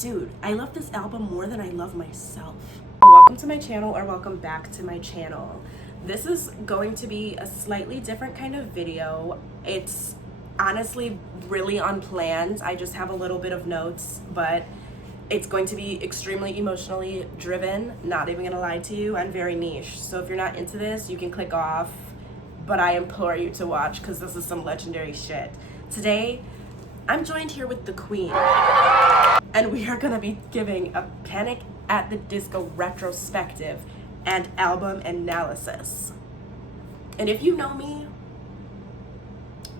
Dude, I love this album more than I love myself. Welcome to my channel, or welcome back to my channel. This is going to be a slightly different kind of video. It's honestly really unplanned. I just have a little bit of notes, but it's going to be extremely emotionally driven, not even gonna lie to you, and very niche. So if you're not into this, you can click off, but I implore you to watch because this is some legendary shit. Today, I'm joined here with the Queen, and we are gonna be giving a Panic at the Disco retrospective and album analysis. And if you know me,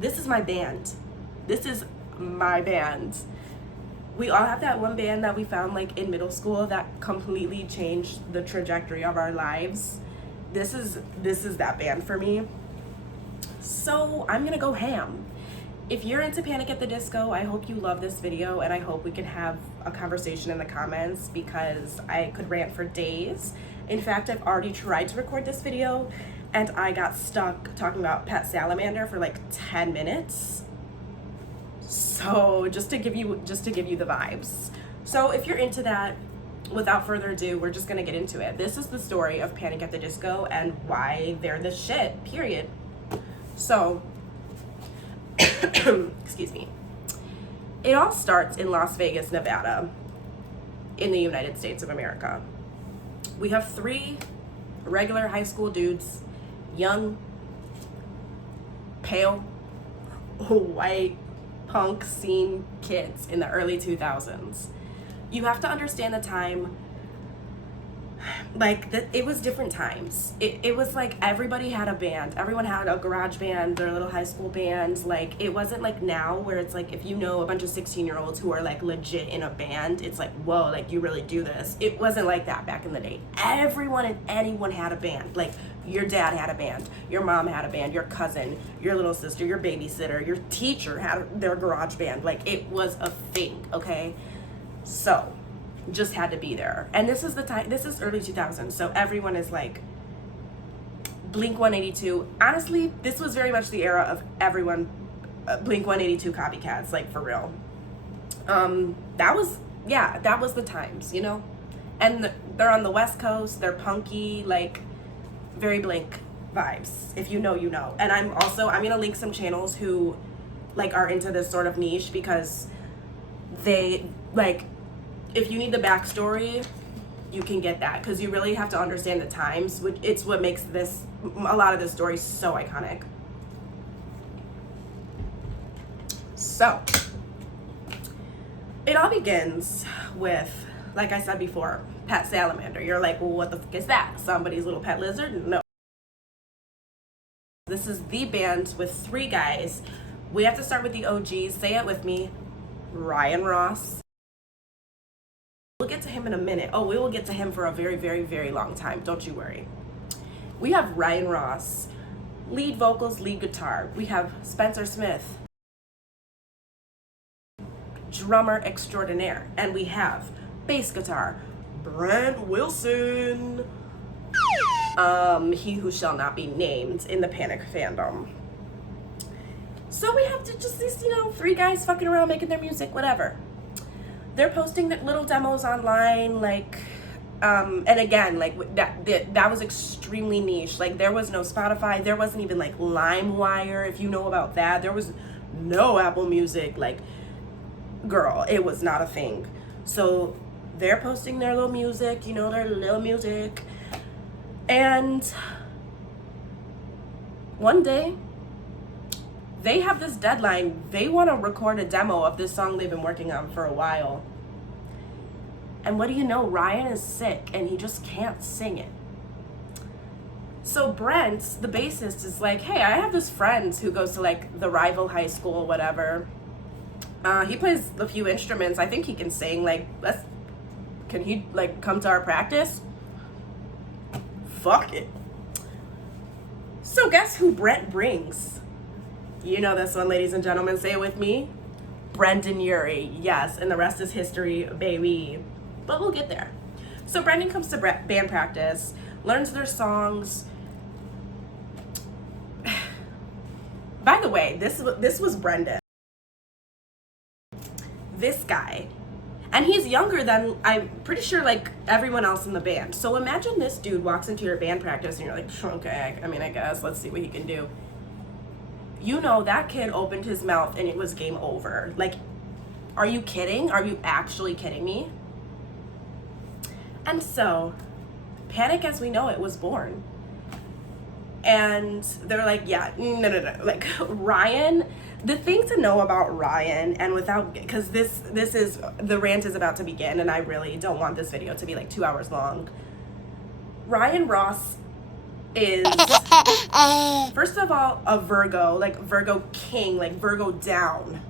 this is my band. This is my band. We all have that one band that we found like in middle school that completely changed the trajectory of our lives. This is that band for me. So I'm gonna go ham. If you're into Panic at the Disco, I hope you love this video, and I hope we can have a conversation in the comments because I could rant for days. In fact, I've already tried to record this video and I got stuck talking about Pet Salamander for like 10 minutes. So just to give you the vibes. So if you're into that, without further ado, we're just gonna get into it. This is the story of Panic at the Disco and why they're the shit, period. So, excuse me. It all starts in Las Vegas, Nevada, in the United States of America. We have three regular high school dudes, young, pale, white, punk scene kids in the early 2000s. You have to understand the time. Like, it was different times. It was like everybody had a band. Everyone had a garage band, their little high school band. Like, it wasn't like now where it's like if you know a bunch of 16-year-olds who are like legit in a band, it's like, whoa, like you really do this. It wasn't like that back in the day. Everyone and anyone had a band. Like, your dad had a band, your mom had a band, your cousin, your little sister, your babysitter, your teacher had their garage band. Like, it was a thing, okay? So just had to be there. And this is the time, this is early 2000s, so everyone is like Blink 182. Honestly, this was very much the era of everyone Blink 182 copycats, like for real. That was the times, you know. And they're on the West Coast, they're punky, like very Blink vibes. If you know, you know. And I'm gonna link some channels who like are into this sort of niche because they like, if you need the backstory, you can get that because you really have to understand the times, which it's what makes a lot of this story so iconic. So it all begins with, like I said before, Pet Salamander. You're like, well, what the fuck is that? Somebody's little pet lizard? No. This is the band with three guys. We have to start with the OGs. Say it with me. Ryan Ross. We'll get to him in a minute. Oh, we will get to him for a very, very, very long time. Don't you worry. We have Ryan Ross, lead vocals, lead guitar. We have Spencer Smith, drummer extraordinaire. And we have bass guitar, Brent Wilson, he who shall not be named in the Panic fandom. So we have to just these, three guys fucking around making their music, whatever. They're posting little demos online, like, and again, like that was extremely niche. Like, there was no Spotify, there wasn't even like LimeWire, if you know about that. There was no Apple Music. Like, girl, it was not a thing. So they're posting their little music, and one day they have this deadline. They want to record a demo of this song they've been working on for a while. And what do you know? Ryan is sick and he just can't sing it. So Brent, the bassist, is like, hey, I have this friend who goes to like the rival high school, whatever. He plays a few instruments. I think he can sing. Like, can he like come to our practice? Fuck it. So guess who Brent brings? You know this one, ladies and gentlemen. Say it with me. Brendon Urie. Yes, and the rest is history, baby. But we'll get there. So Brendon comes to band practice, learns their songs. By the way, this was Brendon. This guy And he's younger than, I'm pretty sure, like, everyone else in the band. So imagine this dude walks into your band practice and you're like, okay, I mean, I guess, let's see what he can do. You know, that kid opened his mouth and it was game over. Like, are you kidding? Are you actually kidding me? And so, Panic as We Know It was born. And they're like, yeah, no. Like, Ryan, the thing to know about Ryan, and without, because this is, the rant is about to begin, and I really don't want this video to be like 2 hours long. Ryan Ross is, first of all, a Virgo, like Virgo king, like Virgo down.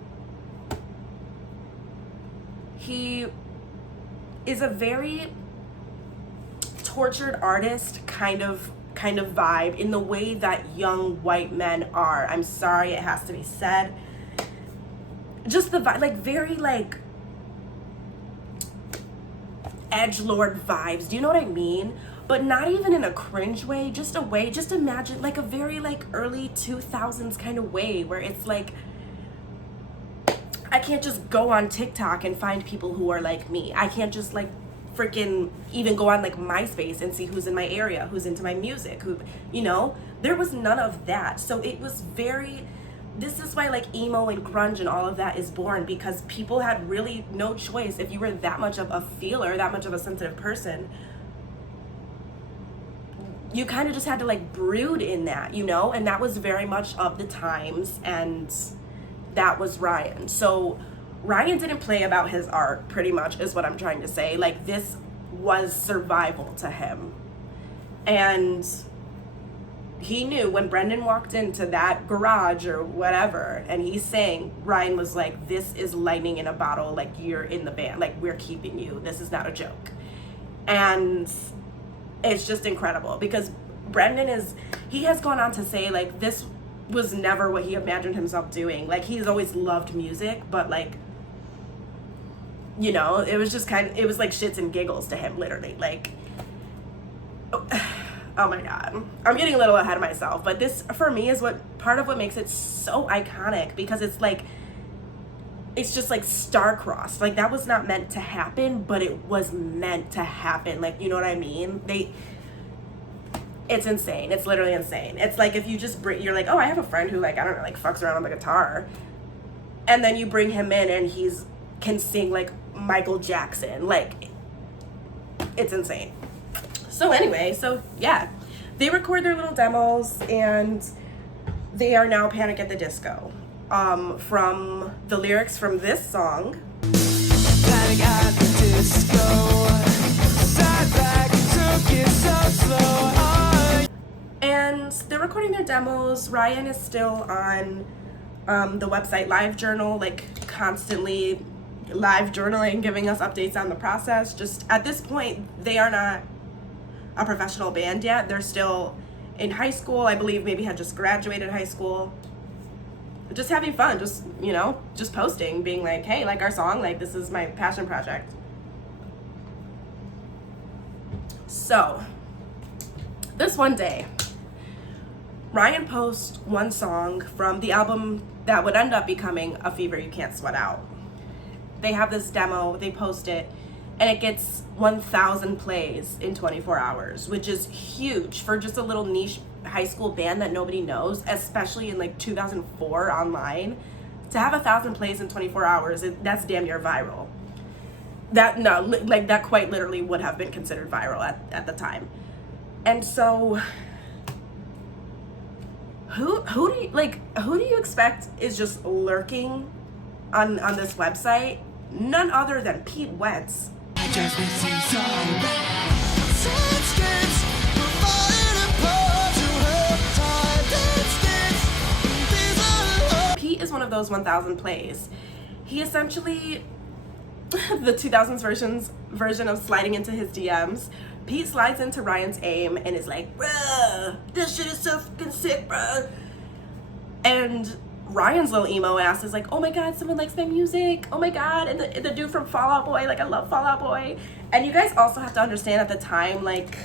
He is a very tortured artist kind of vibe in the way that young white men are. I'm sorry, it has to be said. Just the vibe, like very like edgelord vibes. Do you know what I mean? But not even in a cringe way, just a way, just imagine like a very like early 2000s kind of way where it's like, I can't just go on TikTok and find people who are like me. I can't just like freaking even go on like MySpace and see who's in my area, who's into my music, who, you know, there was none of that. So it was very, this is why like emo and grunge and all of that is born, because people had really no choice. If you were that much of a feeler, that much of a sensitive person, you kind of just had to like brood in that, you know, and that was very much of the times, and that was Ryan. So Ryan didn't play about his art, pretty much, is what I'm trying to say. Like, this was survival to him. And he knew when Brendan walked into that garage or whatever, and he sang, Ryan was like, this is lightning in a bottle. Like, you're in the band. Like, we're keeping you. This is not a joke. And it's just incredible, because Brendan he has gone on to say, like, this was never what he imagined himself doing. Like, he's always loved music, but like, you know, it was just it was like shits and giggles to him, literally. Like, oh my God. I'm getting a little ahead of myself, but this, for me, is part of what makes it so iconic, because it's like, it's just like star-crossed. Like, that was not meant to happen, but it was meant to happen. Like, you know what I mean? It's insane. It's literally insane. It's like if you just you're like, oh, I have a friend who, like, I don't know, like fucks around on the guitar, and then you bring him in and can sing like Michael Jackson. Like, it's insane. So anyway, so yeah, they record their little demos, and they are now Panic at the Disco. From the lyrics from this song, Panic at the Disco, sat back and took it so slow. And they're recording their demos. Ryan is still on the website LiveJournal, like constantly live journaling, giving us updates on the process. Just at this point, they are not a professional band yet. They're still in high school. I believe maybe had just graduated high school. Just having fun, just, you know, just posting, being like, hey, like our song, like this is my passion project. So this one day, Ryan posts one song from the album that would end up becoming A Fever You Can't Sweat Out. They have this demo, they post it, and it gets 1,000 plays in 24 hours, which is huge for just a little niche high school band that nobody knows, especially in like 2004 online. To have 1,000 plays in 24 hours, that's damn near viral. That quite literally would have been considered viral at the time. And so who do you expect is just lurking on this website? None other than Pete Wentz. Pete is one of those 1,000 plays. He essentially, the 2000s version of sliding into his DMs, Pete slides into Ryan's AIM and is like, bruh, this shit is so fucking sick, bruh. And Ryan's little emo ass is like, oh my God, someone likes my music. Oh my God. And the dude from Fall Out Boy, like, I love Fall Out Boy. And you guys also have to understand at the time, like,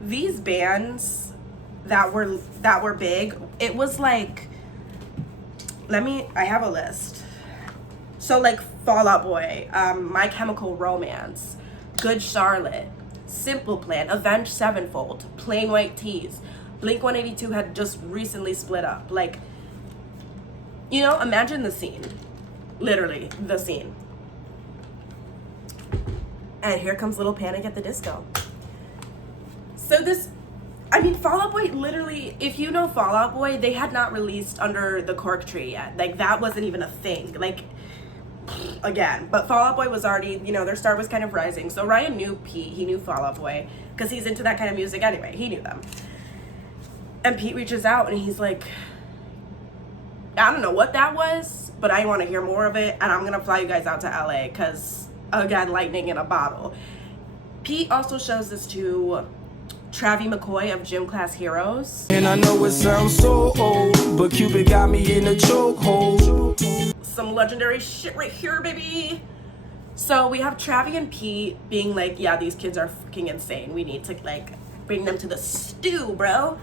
these bands that were big, it was like, I have a list. So like Fall Out Boy, My Chemical Romance, Good Charlotte, Simple Plan, Avenged Sevenfold, Plain White Tees, Blink-182 had just recently split up. Like, you know, imagine the scene. Literally, the scene. And here comes Little Panic at the Disco. So this, I mean, Fall Out Boy, literally, if you know Fall Out Boy, they had not released Under the Cork Tree yet. Like, that wasn't even a thing. Like, again, but Fall Out Boy was already, you know, their star was kind of rising. So Ryan knew Pete, he knew Fall Out Boy, because he's into that kind of music anyway. He knew them. And Pete reaches out and he's like, I don't know what that was, but I want to hear more of it, and I'm gonna fly you guys out to LA, because again, lightning in a bottle. Pete also shows this to Travie McCoy of Gym Class Heroes. And I know it sounds so old, but Cupid got me in a chokehold. Some legendary shit right here, baby. So we have Travie and Pete being like, yeah, these kids are fucking insane. We need to like bring them to the stew, bro.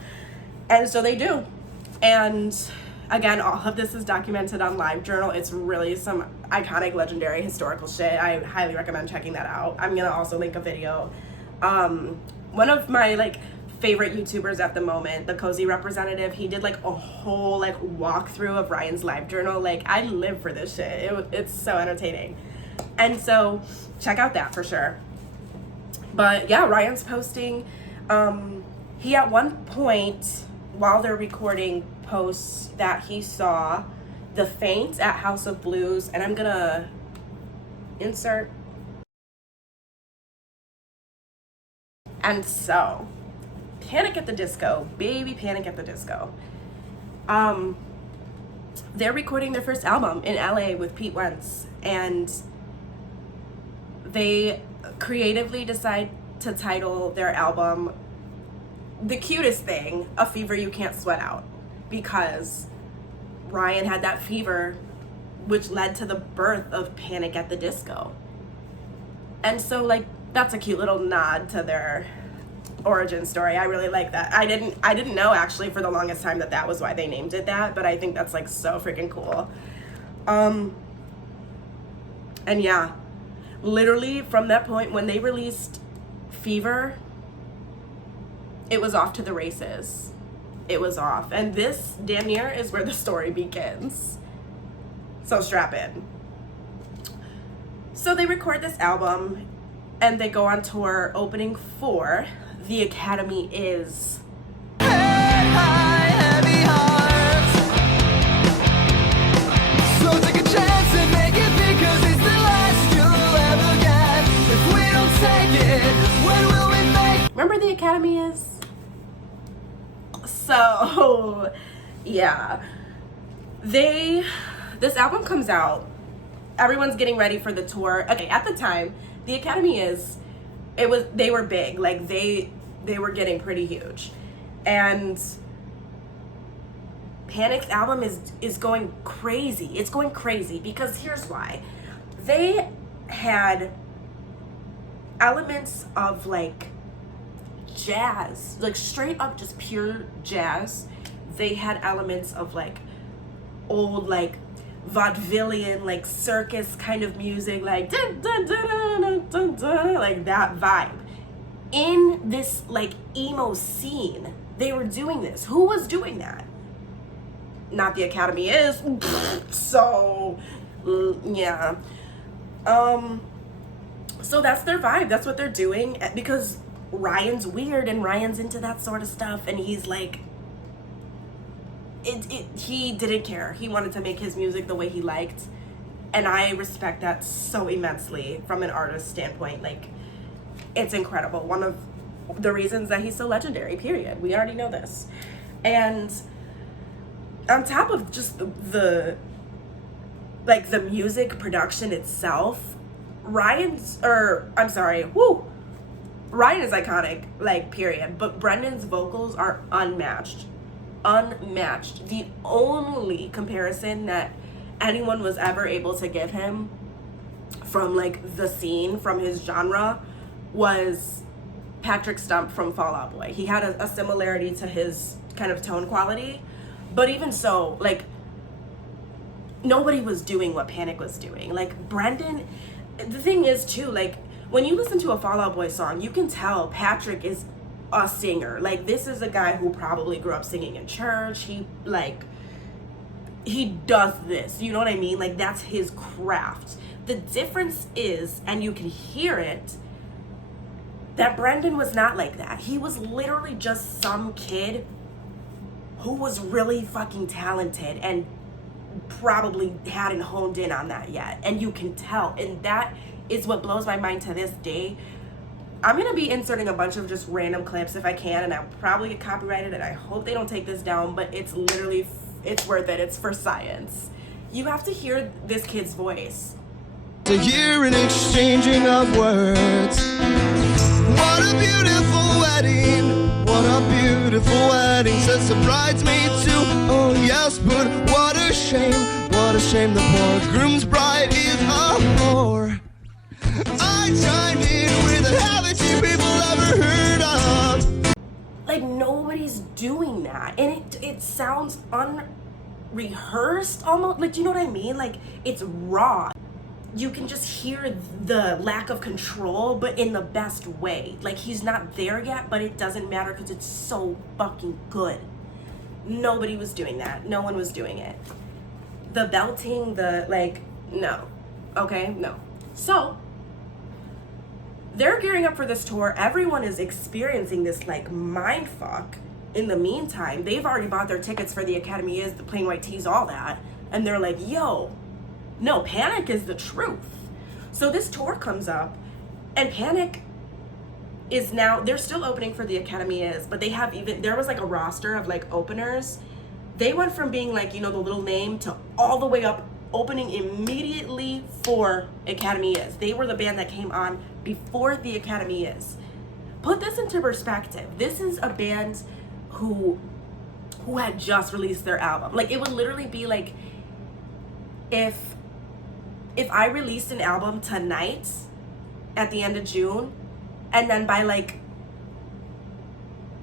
And so they do. And again, all of this is documented on LiveJournal. It's really some iconic, legendary, historical shit. I highly recommend checking that out. I'm gonna also link a video. One of my like favorite YouTubers at the moment, the Cozy Representative, he did like a whole like walkthrough of Ryan's LiveJournal. Like, I live for this shit. It's so entertaining. And so check out that for sure. But yeah, Ryan's posting. He at one point, while they're recording, posts that he saw The Faint at House of Blues, and I'm gonna insert. And so, Panic at the Disco, baby, Panic at the Disco. They're recording their first album in LA with Pete Wentz, and they creatively decide to title their album the cutest thing, A Fever You Can't Sweat Out, because Ryan had that fever, which led to the birth of Panic at the Disco. And so like, that's a cute little nod to their origin story. I really like that. I didn't know actually for the longest time that was why they named it that, but I think that's like so freaking cool. And yeah, literally from that point when they released Fever, it was off to the races. It was off. And this damn near is where the story begins. So strap in. So they record this album and they go on tour opening for The Academy Is. Head high, heavy hearts. So take a chance and make it big, 'cause it's the last you'll ever get. If we don't take it, when will we make? Remember The Academy Is? So, yeah. This album comes out. Everyone's getting ready for the tour. Okay, at the time, The Academy Is, they were big. Like, they were getting pretty huge. And Panic's album is going crazy. It's going crazy because here's why. They had elements of like jazz, like straight up just pure jazz. They had elements of like old like vaudevillian like circus kind of music, like dun, dun, dun, dun, dun, dun, dun, like that vibe. In this like emo scene, they were doing this. Who was doing that? Not The Academy Is. So yeah. So that's their vibe. That's what they're doing, because Ryan's weird and Ryan's into that sort of stuff, and he's like, he didn't care. He wanted to make his music the way he liked, and I respect that so immensely from an artist standpoint. Like, it's incredible. One of the reasons that he's so legendary, period. We already know this. And on top of just the music production itself, Ryan is iconic, like, period. But Brendan's vocals are unmatched. The only comparison that anyone was ever able to give him from like the scene, from his genre, was Patrick Stump from Fall Out Boy. He had a similarity to his kind of tone quality, but even so, like, nobody was doing what Panic was doing. Like Brendan, the thing is too, like when you listen to a Fall Out Boy song, you can tell Patrick is a singer. Like this is a guy who probably grew up singing in church. He does this, you know what I mean? Like that's his craft. The difference is, and you can hear it, that Brendan was not like that. He was literally just some kid who was really fucking talented and probably hadn't honed in on that yet. And you can tell. And that is what blows my mind to this day. I'm gonna be inserting a bunch of just random clips if I can, and I'll probably get copyrighted, and I hope they don't take this down, but it's literally, it's worth it. It's for science. You have to hear this kid's voice. To hear an exchanging of words. What a beautiful wedding. What a beautiful wedding. Says the bridesmaid too. Oh yes, but what a shame. What a shame the poor groom's bride is a whore. I chimed in with a haven't you people ever heard of? Like nobody's doing that, and it sounds unrehearsed almost. Like, do you know what I mean? Like it's raw. You can just hear the lack of control, but in the best way. Like he's not there yet, but it doesn't matter because it's so fucking good. Nobody was doing that. No one was doing it. The belting, no. Okay, no. So they're gearing up for this tour. Everyone is experiencing this like mind fuck. In the meantime, they've already bought their tickets for the Academy Is, the Plain White Tees, all that. And they're like, yo, no, Panic is the truth. So this tour comes up, and Panic is now, they're still opening for the Academy Is, but they have there was like a roster of like openers. They went from being like, you know, the little name to all the way up, opening immediately for Academy Is. They were the band that came on before the Academy Is. Put this into perspective. This is a band who had just released their album. Like it would literally be like if I released an album tonight at the end of June, and then by like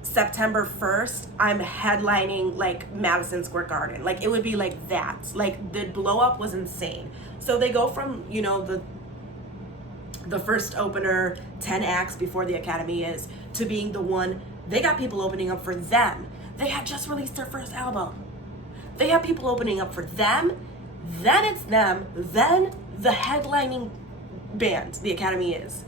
September 1st, I'm headlining like Madison Square Garden. Like it would be like that. Like the blow up was insane. So they go from, you know, the first opener, 10 acts before the Academy Is, to being the one, they got people opening up for them. They had just released their first album. They have people opening up for them, then it's them, then the headlining band, the Academy Is.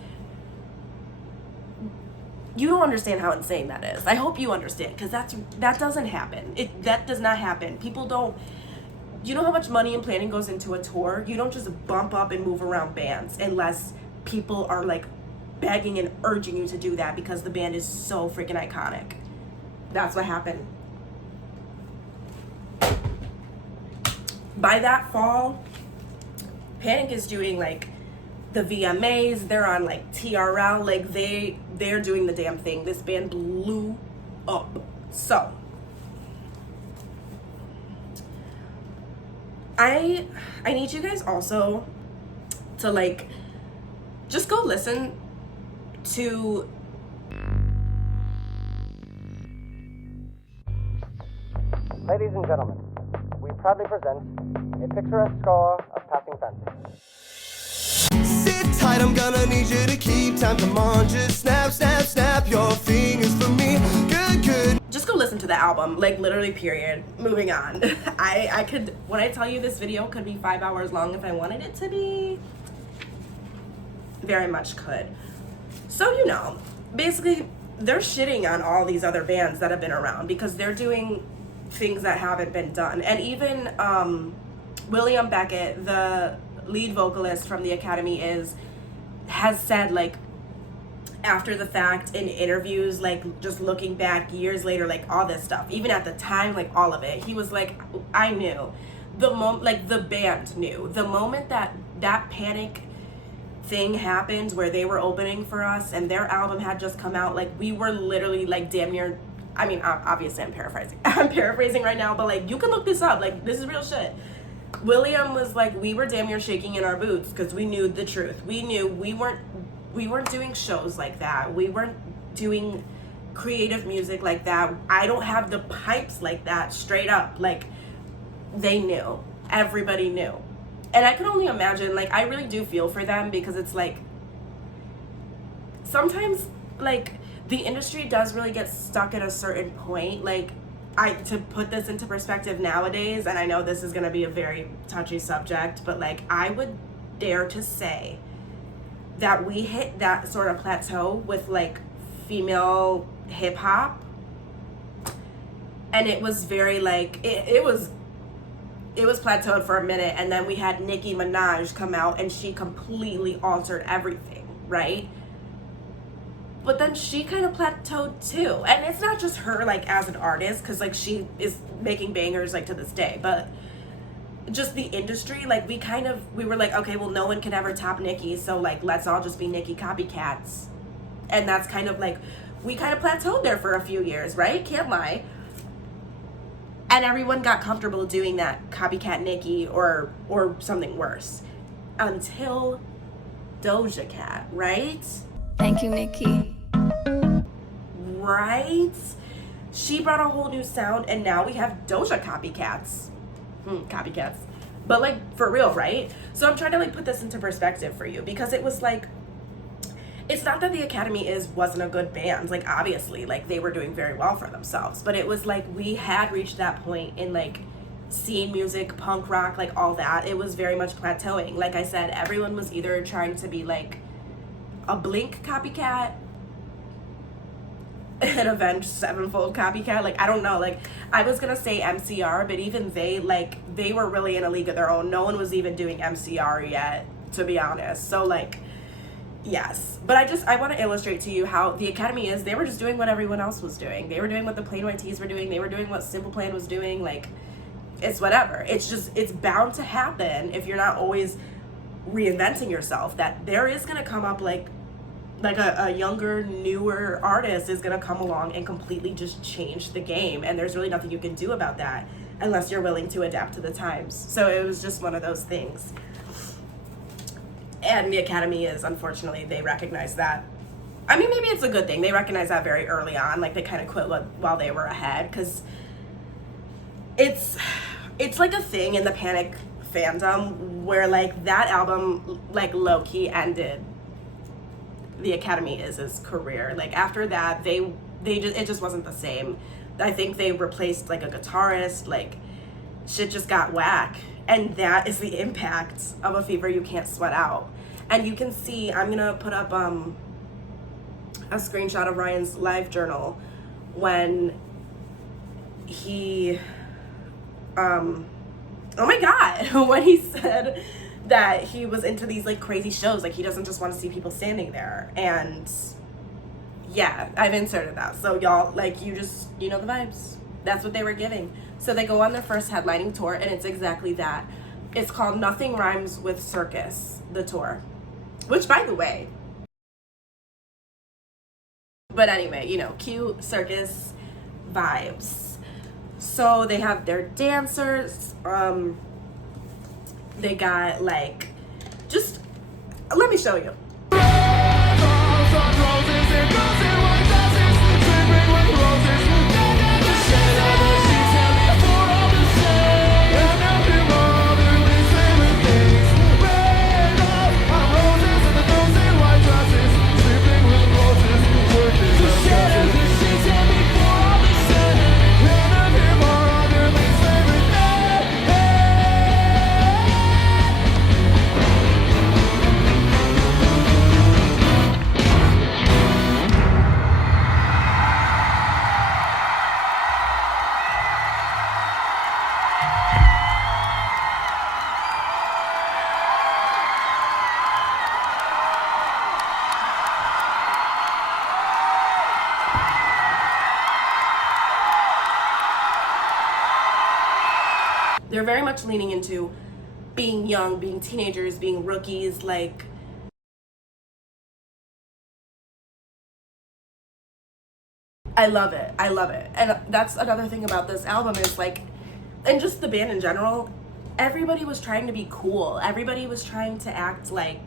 You don't understand how insane that is. I hope you understand, because that doesn't happen. That does not happen. People don't, you know how much money and planning goes into a tour? You don't just bump up and move around bands unless people are like begging and urging you to do that because the band is so freaking iconic. That's what happened. By that fall, Panic is doing like the VMAs, they're on like TRL, like they're doing the damn thing. This band blew up. So I need you guys also to like just go listen to Ladies and gentlemen, we proudly present a picturesque score of Passing Fences. Sit tight, I'm gonna need you to keep time. Come on, just snap, snap, snap your fingers for me. Good, good. just go listen to the album, like literally period. Moving on. I could, when I tell you this video could be 5 hours long if I wanted it to be, very much could. So, you know, basically they're shitting on all these other bands that have been around because they're doing things that haven't been done. And even William Beckett, the lead vocalist from the Academy has said, like, after the fact in interviews, like just looking back years later, like all this stuff, even at the time, like all of it, he was like, I knew the moment, like the band knew the moment that Panic thing happened where they were opening for us and their album had just come out, like we were literally like damn near, I mean, obviously I'm paraphrasing right now, but like you can look this up, like this is real shit. William was like, we were damn near shaking in our boots because we knew the truth. We knew we weren't doing shows like that. We weren't doing creative music like that. I don't have the pipes like that, straight up. Like, they knew. everybody knew. And I can only imagine, like, I really do feel for them, because it's like, sometimes, like, the industry does really get stuck at a certain point. Like, to put this into perspective nowadays, and I know this is going to be a very touchy subject, but like, I would dare to say that we hit that sort of plateau with like female hip hop, and it was very like, it was plateaued for a minute, and then we had Nicki Minaj come out and she completely altered everything, right? But then she kind of plateaued too. And it's not just her like as an artist, because like she is making bangers like to this day, but just the industry, like we were like, okay, well, no one can ever top Nicki, so like let's all just be Nicki copycats. And that's kind of like, we kind of plateaued there for a few years, right? Can't lie. And everyone got comfortable doing that copycat Nicki or something worse, until Doja Cat, right? Thank you, Nicki. Right? She brought a whole new sound, and now we have Doja copycats. Copycats. But like, for real, right? So I'm trying to like put this into perspective for you, because it was like, it's not that the Academy wasn't a good band. Like, obviously, like they were doing very well for themselves, but it was like, we had reached that point in like scene music, punk rock, like all that. It was very much plateauing. Like I said, everyone was either trying to be like a Blink copycat, an Avenged Sevenfold copycat. Like, I don't know, like I was gonna say MCR, but even they were really in a league of their own. No one was even doing MCR yet, to be honest. So like, yes, but I want to illustrate to you how the Academy they were just doing what everyone else was doing. They were doing what the Plain White T's were doing. They were doing what Simple Plan was doing. Like, it's whatever. It's bound to happen if you're not always reinventing yourself, that there is gonna come up like a younger, newer artist is gonna come along and completely just change the game, and there's really nothing you can do about that unless you're willing to adapt to the times. So it was just one of those things. And the Academy unfortunately, they recognize that. I mean, maybe it's a good thing. They recognize that very early on. Like, they kind of quit while they were ahead, because it's like a thing in the Panic fandom where like that album like low-key ended the Academy Is career. Like, after that, it just wasn't the same. I think they replaced like a guitarist. Like, shit just got whack, and that is the impact of a fever you can't sweat out. And you can see, I'm gonna put up a screenshot of Ryan's live journal when he oh my god, when he said that he was into these like crazy shows. Like, he doesn't just want to see people standing there. And yeah, I've inserted that, so y'all, like, you know the vibes. That's what they were giving. So they go on their first headlining tour, and it's exactly that. It's called Nothing Rhymes with Circus, the tour, which, by the way, but anyway, cute circus vibes. So they have their dancers, they got like, just let me show you. They're very much leaning into being young, being teenagers, being rookies. Like, I love it. I love it. And that's another thing about this album is like, and just the band in general, everybody was trying to be cool. Everybody was trying to act like,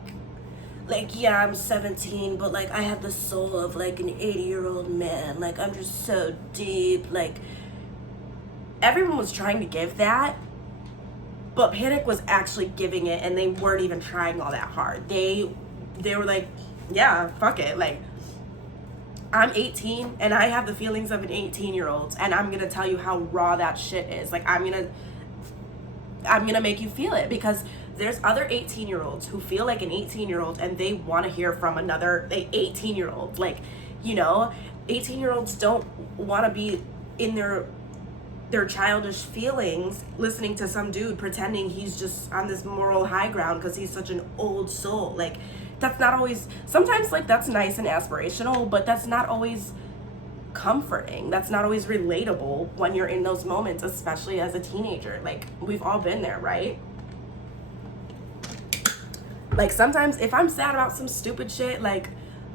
yeah, I'm 17, but like I have the soul of like an 80-year-old man. Like, I'm just so deep. Like, everyone was trying to give that. But Panic was actually giving it, and they weren't even trying all that hard. They were like, yeah, fuck it. Like, I'm 18 and I have the feelings of an 18-year-old, and I'm gonna tell you how raw that shit is. Like, I'm gonna make you feel it, because there's other 18-year-olds who feel like an 18-year-old and they want to hear from another 18-year-old. Like, you know, 18-year-olds don't want to be in their childish feelings listening to some dude pretending he's just on this moral high ground because he's such an old soul. Like, that's not always, sometimes like that's nice and aspirational, but that's not always comforting. That's not always relatable when you're in those moments, especially as a teenager. Like, we've all been there, right? Like, sometimes if I'm sad about some stupid shit, like,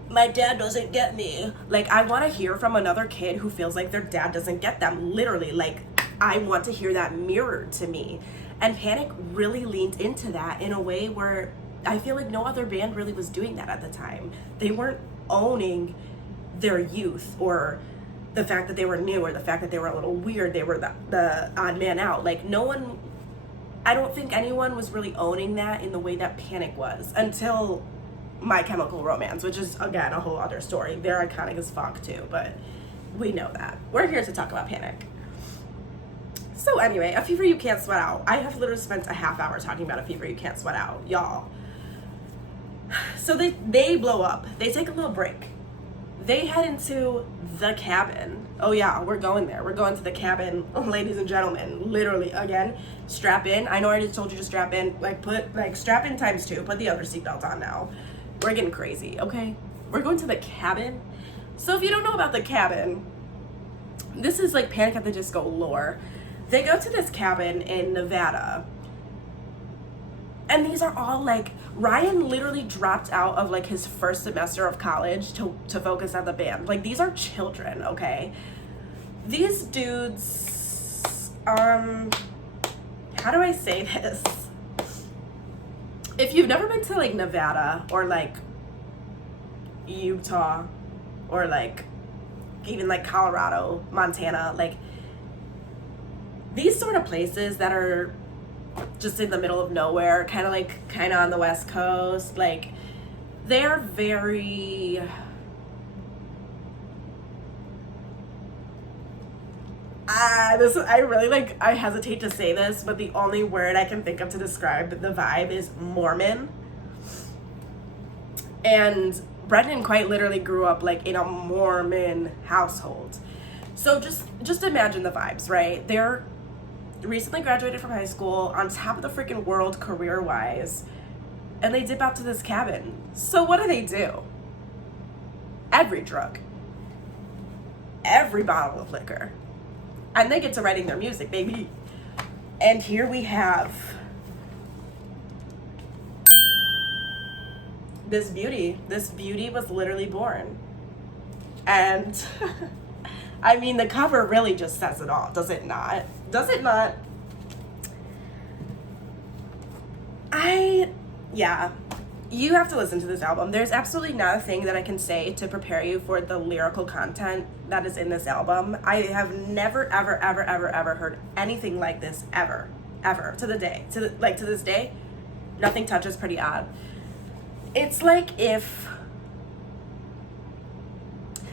my dad doesn't get me, like, I want to hear from another kid who feels like their dad doesn't get them. Literally, like, I want to hear that mirrored to me. And Panic really leaned into that in a way where I feel like no other band really was doing that at the time. They weren't owning their youth, or the fact that they were new, or the fact that they were a little weird. They were the odd man out. Like, no one, I don't think anyone was really owning that in the way that Panic was until My Chemical Romance, which is, again, a whole other story. They're iconic as fuck too, but we know that. We're here to talk about Panic. So anyway, A Fever You Can't Sweat Out. I have literally spent a half hour talking about A Fever You Can't Sweat Out, y'all. So they blow up. They take a little break. They head into the cabin. Oh yeah, we're going there. We're going to the cabin, ladies and gentlemen. Literally, again, strap in. I know I already told you to strap in. Strap in times 2. Put the other seatbelt on now. We're getting crazy, okay? We're going to the cabin. So if you don't know about the cabin, this is like Panic at the Disco lore. They go to this cabin in Nevada. And these are all like, Ryan literally dropped out of like his first semester of college to focus on the band. Like, these are children, okay? These dudes, how do I say this? If you've never been to like Nevada or like Utah or like even like Colorado, Montana, like these sort of places that are just in the middle of nowhere, kind of on the West Coast, like, they're very, I hesitate to say this, but the only word I can think of to describe the vibe is Mormon. And Brendan quite literally grew up like in a Mormon household. So just imagine the vibes, right? They're recently graduated from high school, on top of the freaking world career-wise, and they dip out to this cabin. So what do? Every drug. Every bottle of liquor. And they get to writing their music, baby. And here we have this beauty. This beauty was literally born. And I mean, the cover really just says it all, does it not? Does it not? Yeah, you have to listen to this album. There's absolutely not a thing that I can say to prepare you for the lyrical content that is in this album. I have never, ever, ever, ever, ever heard anything like this, ever, to this day. Nothing touches Pretty Odd. It's like if,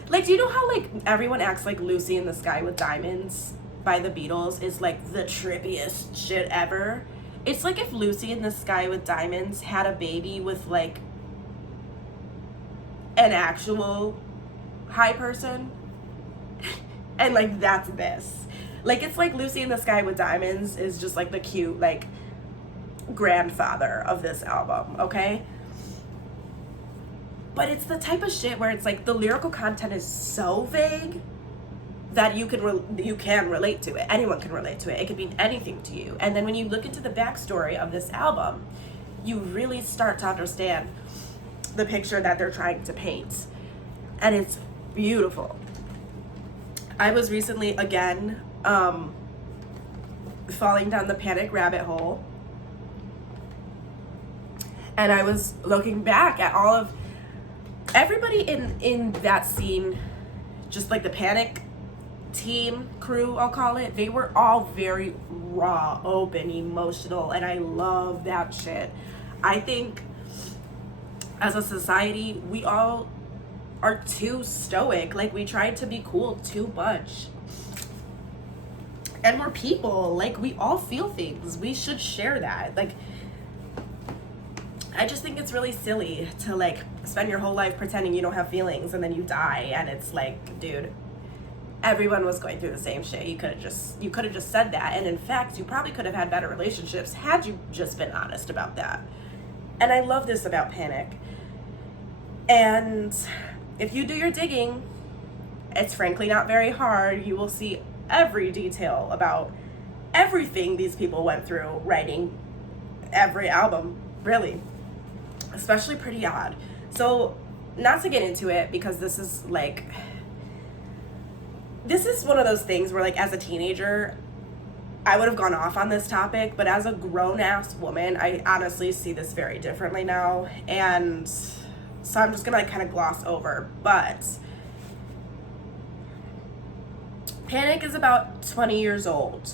like, do you know how like everyone acts like Lucy in the Sky with Diamonds by the Beatles is like the trippiest shit ever? It's like if Lucy in the Sky with Diamonds had a baby with like an actual high person. And like, that's this. Like, it's like Lucy in the Sky with Diamonds is just like the cute like grandfather of this album, okay? But it's the type of shit where it's like the lyrical content is so vague that you can relate to it. Anyone can relate to it. It could mean anything to you. And then when you look into the backstory of this album, you really start to understand the picture that they're trying to paint. And it's beautiful. I was recently, again, falling down the Panic rabbit hole. And I was looking back at all of everybody in that scene, just like the Panic team, crew, I'll call it, they were all very raw, open, emotional, and I love that shit. I think as a society, we all are too stoic. Like, we try to be cool too much. And we're people. Like, we all feel things. We should share that. Like, I just think it's really silly to, like, spend your whole life pretending you don't have feelings and then you die. And it's like, dude, everyone was going through the same shit. You could have just said that. And in fact, you probably could have had better relationships had you just been honest about that. And I love this about Panic. And if you do your digging, it's frankly not very hard. You will see every detail about everything these people went through writing every album, really. Especially Pretty Odd. So, not to get into it, because this is one of those things where, like, as a teenager, I would have gone off on this topic, but as a grown-ass woman, I honestly see this very differently now, and so I'm just gonna, like, kind of gloss over. But Panic is about 20 years old.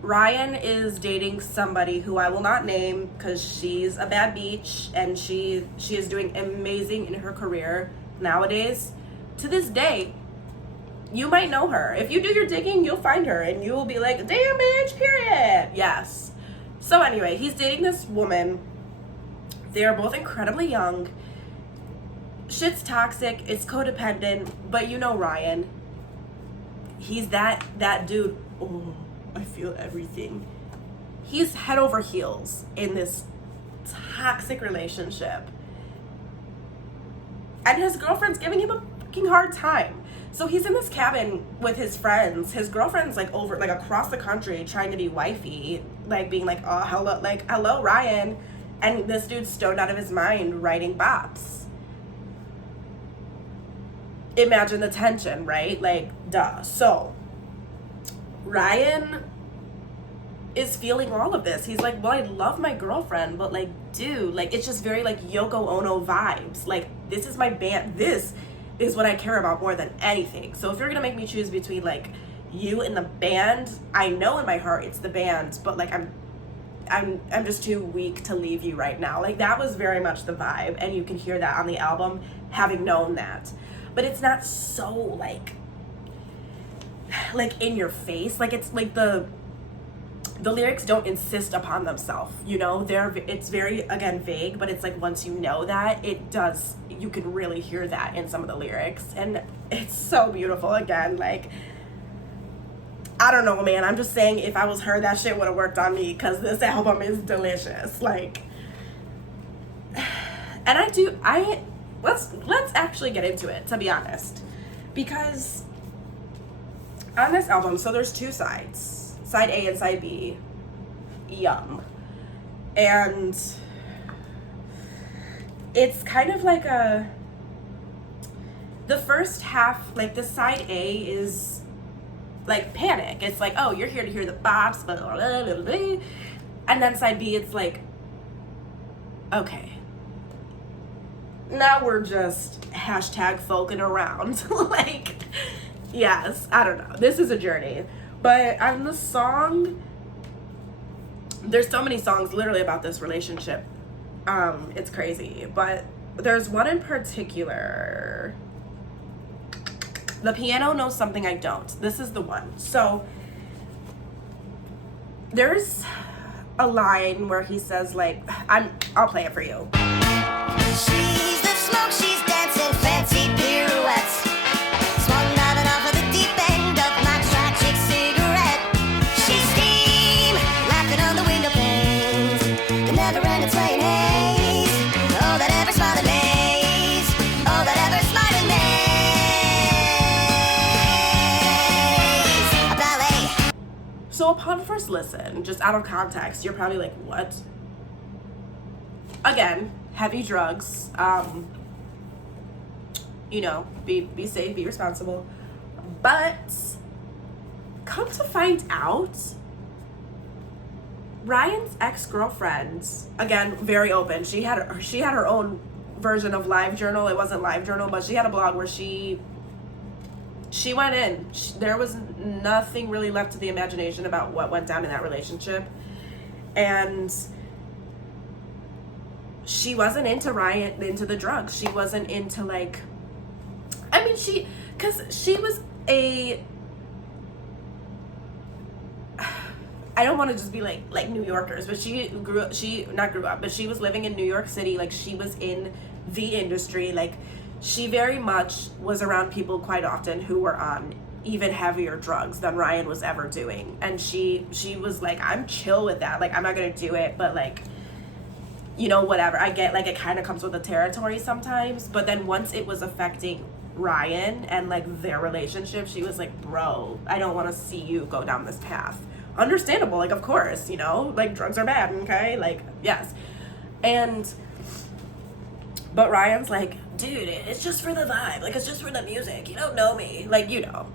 Ryan is dating somebody who I will not name because she's a bad bitch, and she is doing amazing in her career nowadays. To this day, you might know her. If you do your digging, you'll find her and you will be like, damn bitch, period. Yes. So anyway, he's dating this woman. They're both incredibly young. Shit's toxic, it's codependent, but you know Ryan. He's that dude. Oh, I feel everything. He's head over heels in this toxic relationship. And his girlfriend's giving him a fucking hard time. So he's in this cabin with his friends. His girlfriend's like over, like across the country trying to be wifey, like being like, oh, hello, Ryan. And this dude's stoned out of his mind writing bops. Imagine the tension, right? Like, duh. So Ryan is feeling all of this. He's like, well, I love my girlfriend, but like, dude, like, it's just very like Yoko Ono vibes. Like, this is my band. This is what I care about more than anything. So if you're gonna make me choose between like you and the band, I know in my heart it's the band, but like I'm just too weak to leave you right now. Like, that was very much the vibe, and you can hear that on the album, having known that. But it's not so like in your face. Like, it's like the lyrics don't insist upon themselves, you know? It's very, again, vague, but it's like once you know that, it does, you can really hear that in some of the lyrics, and it's so beautiful. Again, like, I don't know, man. I'm just saying, if I was her, that shit would have worked on me, because this album is delicious. Like, and let's actually get into it, to be honest, because on this album, so there's two sides, side A and side B. Yum. And it's kind of like the first half, like the side A is like Panic. It's like, oh, you're here to hear the bops, blah, blah, blah, blah, blah. And then side B, it's like, okay, now we're just hashtag folking around. Like, yes, I don't know. This is a journey. But on the song, there's so many songs literally about this relationship. It's crazy. But there's one in particular. The Piano Knows Something I Don't. This is the one. So there's a line where he says, like, I'll play it for you. She's the smoke, she's dancing fancy pirouettes. Swung out and off of the deep end of my tragic cigarette. She's steam, laughing on the window panes. The never-ending swaying haze. Oh, that ever smiling maze. Oh, that ever smiling maze. A ballet. So upon first listen, just out of context, you're probably like, what? Again, heavy drugs, you know, be safe, be responsible. But come to find out, Ryan's ex-girlfriend, again, very open. She had her own version of LiveJournal. It wasn't LiveJournal, but she had a blog where she she went in. There was nothing really left to the imagination about what went down in that relationship. And she wasn't into Ryan, into the drugs. She wasn't into, like, I mean, because she was I don't want to just be like New Yorkers, but she was living in New York City. Like, she was in the industry. Like, she very much was around people quite often who were on even heavier drugs than Ryan was ever doing. And she was like, I'm chill with that. Like, I'm not going to do it, but, like, you know, whatever. I get, like, it kind of comes with the territory sometimes. But then once it was affecting Ryan and, like, their relationship, she was like, bro, I don't want to see you go down this path. Understandable, like, of course, you know, like, drugs are bad, okay? Like, yes. But Ryan's like, dude, it's just for the vibe. Like, it's just for the music. You don't know me. Like, you know.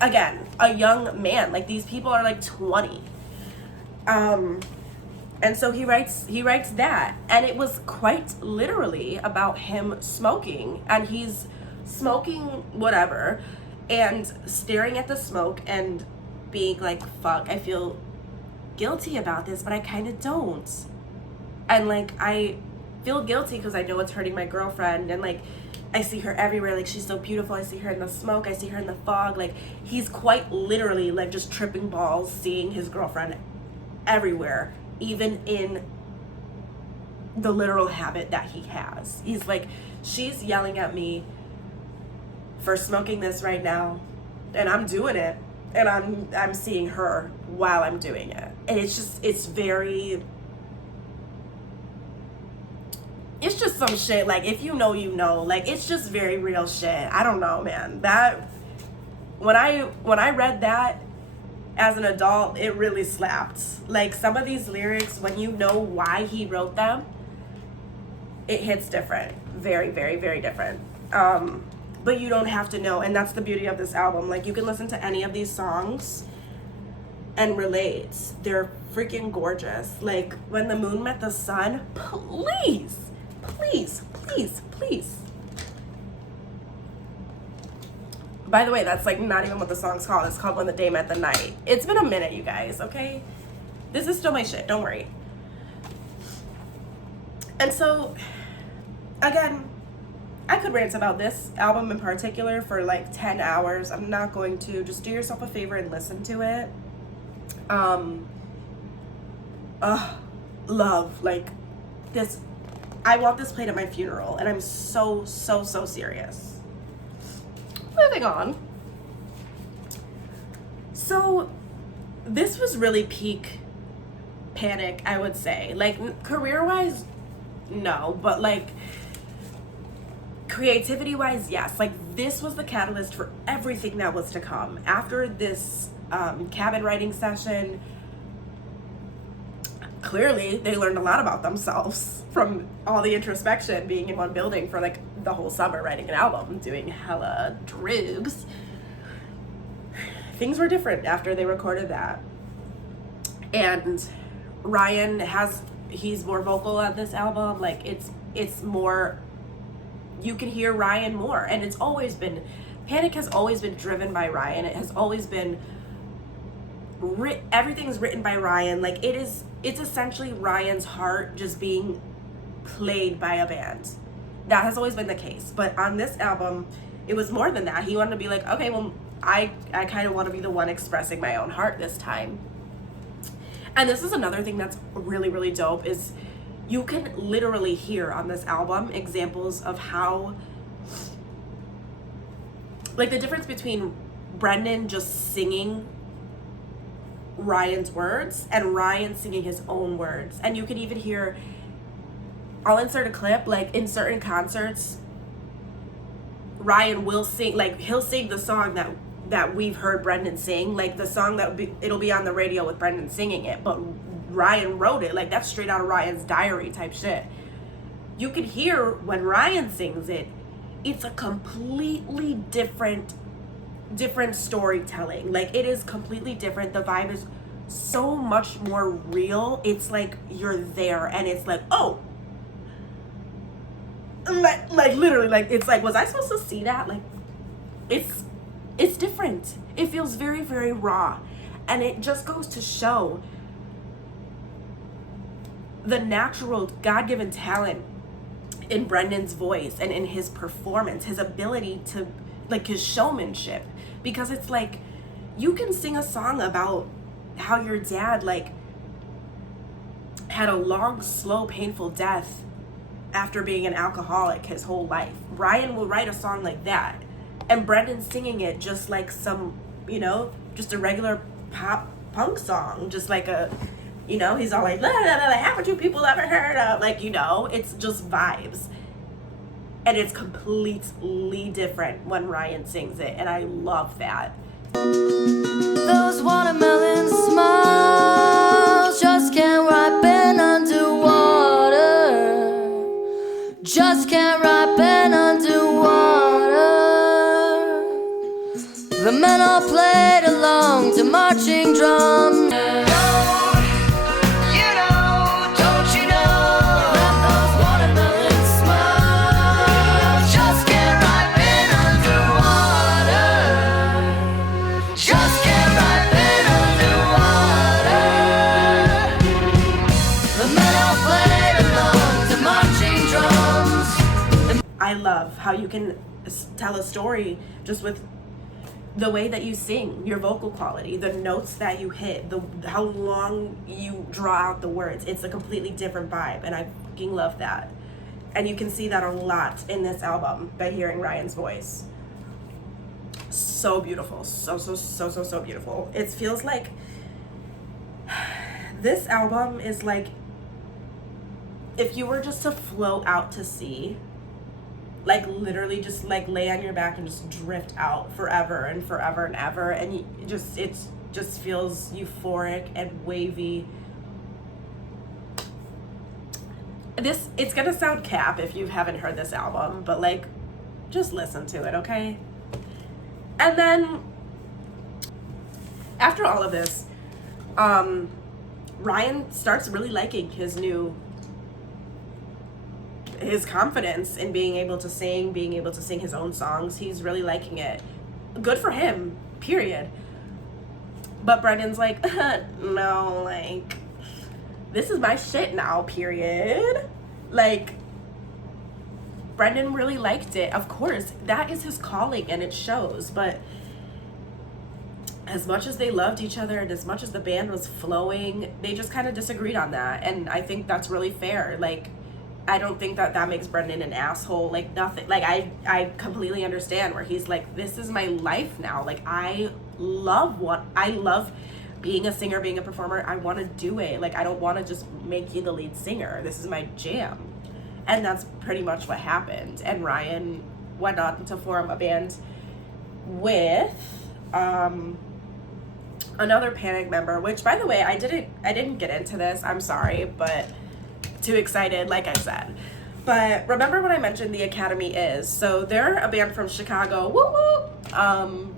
Again, a young man. Like, these people are, like, 20. And so he writes that. And it was quite literally about him smoking. And he's smoking whatever and staring at the smoke and being like, fuck, I feel guilty about this, but I kind of don't. And, like, I feel guilty because I know it's hurting my girlfriend, and, like, I see her everywhere. Like, she's so beautiful. I see her in the smoke. I see her in the fog. Like, he's quite literally, like, just tripping balls seeing his girlfriend everywhere, even in the literal habit that he has. He's like, she's yelling at me for smoking this right now, and I'm doing it, and I'm seeing her while I'm doing it. And it's just some shit. Like, if you know, you know. Like, it's just very real shit. I don't know, man. That when I read that as an adult, it really slapped. Like, some of these lyrics, when you know why he wrote them, it hits different. Very, very, very different. But you don't have to know, and that's the beauty of this album. Like, you can listen to any of these songs and relate. They're freaking gorgeous. Like, When the Moon Met the Sun, please, please, please, please. By the way, that's, like, not even what the song's called. It's called When the Day Met the Night. It's been a minute, you guys, okay? This is still my shit, don't worry. And so, again, I could rant about this album in particular for, like, 10 hours. I'm not going to. Just do yourself a favor and listen to it. Love, like, this. I want this played at my funeral, and I'm so, so, so serious. Moving on. So, this was really peak Panic, I would say. Like, career-wise, no, but, like, creativity-wise, yes. Like, this was the catalyst for everything that was to come. After this cabin writing session, clearly they learned a lot about themselves from all the introspection, being in one building for, like, the whole summer writing an album, doing hella drugs. Things were different after they recorded that. And Ryan he's more vocal on this album. Like, it's more, you can hear Ryan more. And it's always been, Panic has always been driven by Ryan. It has always been, everything's written by Ryan. Like, it's essentially Ryan's heart just being played by a band. That has always been the case. But on this album, it was more than that. He wanted to be like, okay, well, I kind of want to be the one expressing my own heart this time. And this is another thing that's really, really dope, is you can literally hear on this album examples of how, like, the difference between Brendan just singing Ryan's words and Ryan singing his own words. And you can even hear, I'll insert a clip, like, in certain concerts, Ryan will sing, like, he'll sing the song that we've heard Brendan sing, like the song it'll be on the radio with Brendan singing it, but Ryan wrote it. Like, that's straight out of Ryan's diary type shit. You can hear when Ryan sings it, it's a completely different storytelling. Like, it is completely different. The vibe is so much more real. It's like you're there, and it's like, oh, like literally, like, it's like, was I supposed to see that? Like, it's It's different. It feels very, very raw. And it just goes to show the natural God-given talent in Brendan's voice and in his performance, his ability to, like, his showmanship. Because it's like, you can sing a song about how your dad, like, had a long, slow, painful death after being an alcoholic his whole life. Ryan will write a song like that, and Brendan's singing it just like some, you know, just a regular pop punk song, just like a, you know, he's all like, la, la, la, la, haven't you people ever heard of, like, you know, it's just vibes. And it's completely different when Ryan sings it, and I love that. Those watermelon smiles just can't ripen underwater. Just can't ripen underwater. The men all played along to marching drums. I love how you can tell a story just with the way that you sing, your vocal quality, the notes that you hit, how long you draw out the words. It's a completely different vibe, and I fucking love that. And you can see that a lot in this album by hearing Ryan's voice. So beautiful, so beautiful. It feels like this album is like if you were just to float out to sea, like literally just like lay on your back and just drift out forever and forever and ever, and it just feels euphoric and wavy. It's gonna sound cap if you haven't heard this album, but like, just listen to it, okay? And then after all of this, Ryan starts really liking his confidence in being able to sing his own songs. He's really liking it. Good for him, period. But Brendan's like, no, like, this is my shit now, period. Like, Brendan really liked it. Of course, that is his calling and it shows, but as much as they loved each other and as much as the band was flowing, they just kind of disagreed on that. And I think that's really fair. Like, I don't think that makes Brendan an asshole. Like, nothing. Like, I completely understand where he's like, this is my life now. Like, I love being a singer, being a performer. I want to do it. Like, I don't want to just make you the lead singer. This is my jam. And that's pretty much what happened. And Ryan went on to form a band with another Panic member, which, by the way, I didn't get into this. I'm sorry, but too excited, like I said. But remember when I mentioned the Academy Is? So they're a band from Chicago. Woo woo.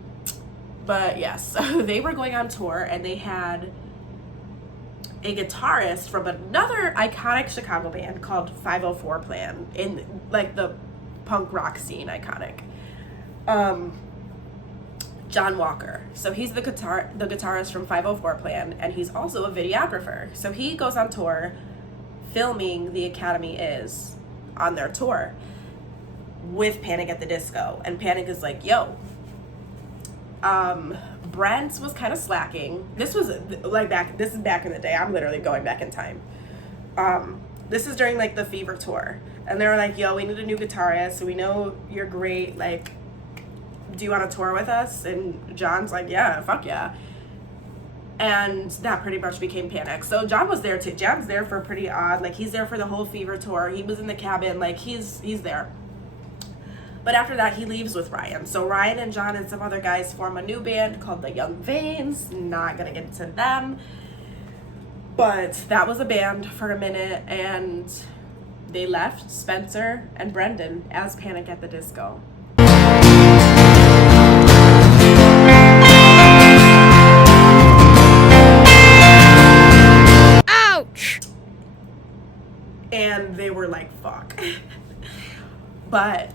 But yes, so they were going on tour, and they had a guitarist from another iconic Chicago band called 504 Plan, in like the punk rock scene, iconic. John Walker. So he's the guitarist from 504 Plan, and he's also a videographer. So he goes on tour filming The Academy Is on their tour with Panic at the Disco. And Panic is like, yo, Brent was kind of slacking. This is back in the day. I'm literally going back in time. This is during like the Fever tour. And they were like, yo, we need a new guitarist. So we know you're great. Like, do you want to tour with us? And John's like, yeah, fuck yeah. And that pretty much became Panic. So John was there too. John's there for pretty odd. Like, he's there for the whole Fever tour. He was in the cabin. Like, he's there. But after that, he leaves with Ryan. So Ryan and John and some other guys form a new band called the Young Veins. Not gonna get into them. But that was a band for a minute, and they left Spencer and Brendan as Panic at the Disco. And they were like, fuck. But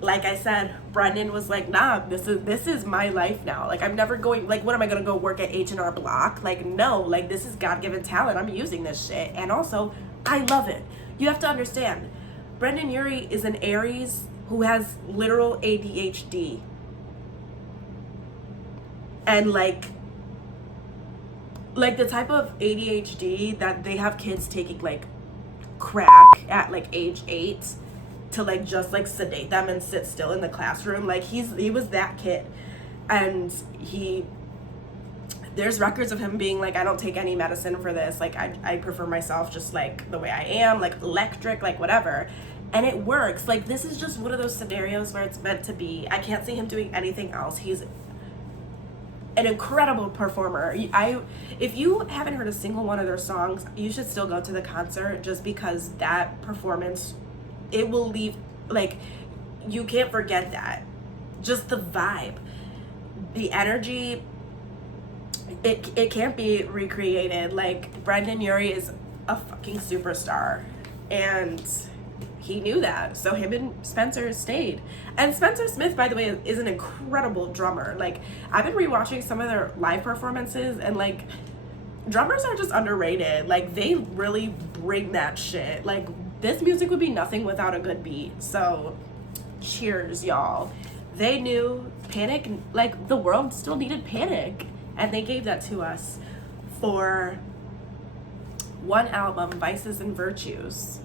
like I said, Brendan was like, nah, this is my life now. Like, I'm never going, like, what am I gonna go work at H&R Block? Like, no, like, this is God-given talent. I'm using this shit. And also, I love it. You have to understand, Brendan Urie is an Aries who has literal ADHD. And like the type of ADHD that they have kids taking like crack at like age 8 to like just like sedate them and sit still in the classroom. Like he was that kid. And there's records of him being like, I don't take any medicine for this. Like I prefer myself just like the way I am, like electric, like whatever. And it works. Like, this is just one of those scenarios where it's meant to be. I can't see him doing anything else. He's an incredible performer. If you haven't heard a single one of their songs, you should still go to the concert, just because that performance, it will leave, like, you can't forget that. Just the vibe, the energy, it can't be recreated. Like, Brendan Urie is a fucking superstar, and he knew that, so him and Spencer stayed. And Spencer Smith, by the way, is an incredible drummer. Like, I've been rewatching some of their live performances, and like, drummers are just underrated. Like, they really bring that shit. Like, this music would be nothing without a good beat. So cheers, y'all. They knew Panic, like, the world still needed Panic, and they gave that to us for one album, Vices and Virtues,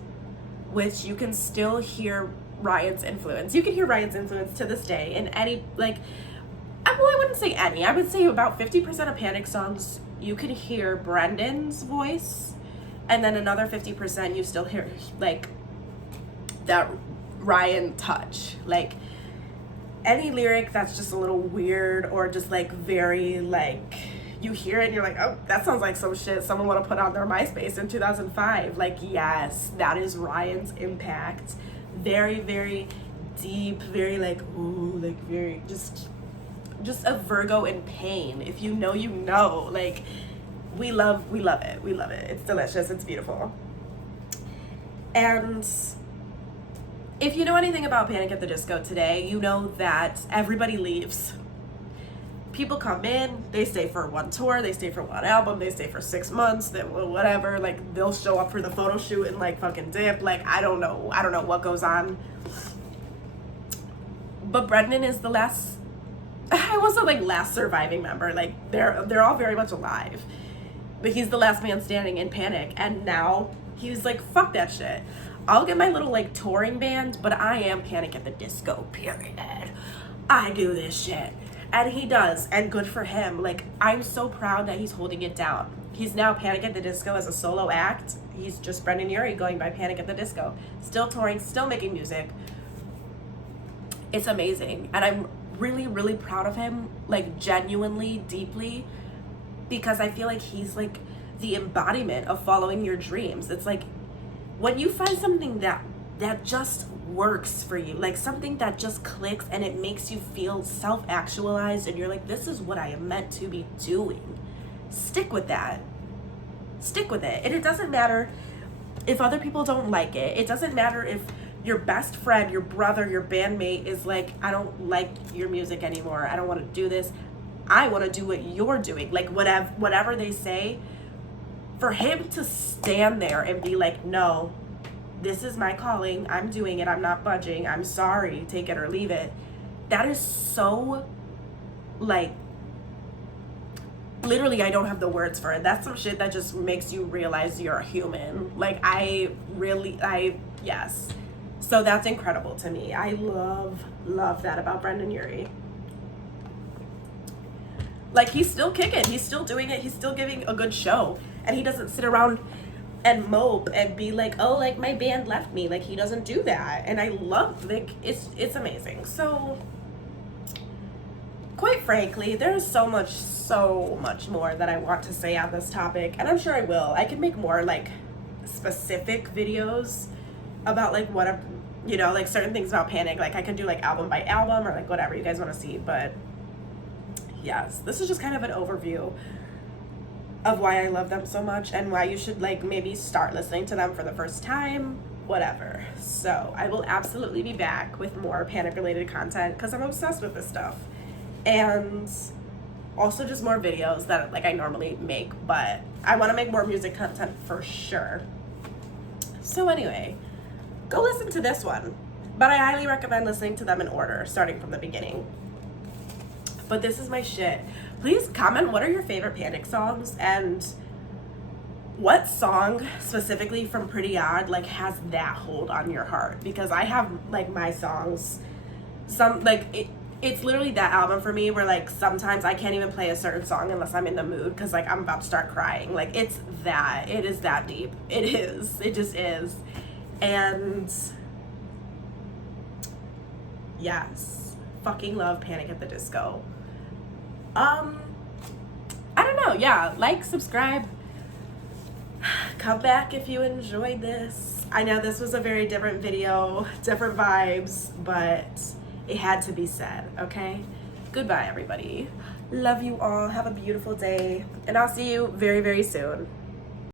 which you can still hear Ryan's influence. You can hear Ryan's influence to this day in any, like, well, I wouldn't say any. I would say about 50% of Panic songs, you can hear Brendan's voice, and then another 50% you still hear, like, that Ryan touch. Like, any lyric that's just a little weird or just, like, very, like, you hear it and you're like, oh, that sounds like some shit someone would have put on their MySpace in 2005. Like, yes, that is Ryan's impact. Very, very deep, very like, ooh, like very just a Virgo in pain. If you know, you know. Like, we love it. We love it. It's delicious. It's beautiful. And if you know anything about Panic at the Disco today, you know that everybody leaves. People come in, they stay for one tour, they stay for one album, they stay for 6 months, whatever. Like, they'll show up for the photo shoot and like fucking dip. Like, I don't know what goes on. But Brendan is the last, I wasn't like last surviving member. Like, they're all very much alive, but he's the last man standing in Panic. And now he's like, fuck that shit. I'll get my little like touring band, but I am Panic at the Disco, period. I do this shit. And he does, and good for him. Like, I'm so proud that he's holding it down. He's now Panic at the Disco as a solo act. He's just Brendan Urie going by Panic at the Disco. Still touring, still making music. It's amazing. And I'm really, really proud of him, like, genuinely, deeply, because I feel like he's, like, the embodiment of following your dreams. It's like, when you find something that just works for you, like something that just clicks and it makes you feel self-actualized, and you're like, this is what I am meant to be doing, stick with that. Stick with it. And it doesn't matter if other people don't like it. It doesn't matter if your best friend, your brother, your bandmate is like, I don't like your music anymore, I don't want to do this, I want to do what you're doing. Like, whatever they say, for him to stand there and be like, no, this is my calling, I'm doing it, I'm not budging, I'm sorry, take it or leave it. That is so, like, literally, I don't have the words for it. That's some shit that just makes you realize you're a human. Like, yes. So that's incredible to me. I love that about Brendan Urie. Like, he's still kicking, he's still doing it, he's still giving a good show. And he doesn't sit around and mope and be like, oh, like, my band left me. Like, he doesn't do that. And I love, like, it's amazing. So, quite frankly, there's so much more that I want to say on this topic, and I'm sure I will. I can make more, like, specific videos about, like, what I'm, you know, like, certain things about Panic. Like, I can do, like, album by album, or, like, whatever you guys want to see. But yes, this is just kind of an overview of why I love them so much, and why you should, like, maybe start listening to them for the first time, whatever. So I will absolutely be back with more Panic related content because I'm obsessed with this stuff, and also just more videos that like I normally make, but I want to make more music content for sure. So anyway, go listen to this one, but I highly recommend listening to them in order, starting from the beginning. But this is my shit. Please comment what are your favorite Panic songs, and what song specifically from Pretty Odd like has that hold on your heart, because I have like my songs, some like it's literally that album for me where like sometimes I can't even play a certain song unless I'm in the mood because like I'm about to start crying. Like it is that deep. It just is. And yes, fucking love Panic at the Disco. I don't know, yeah, like, subscribe, come back if you enjoyed this. I know this was a very different video, different vibes, but it had to be said, okay? Goodbye, everybody. Love you all. Have a beautiful day. And I'll see you very, very soon.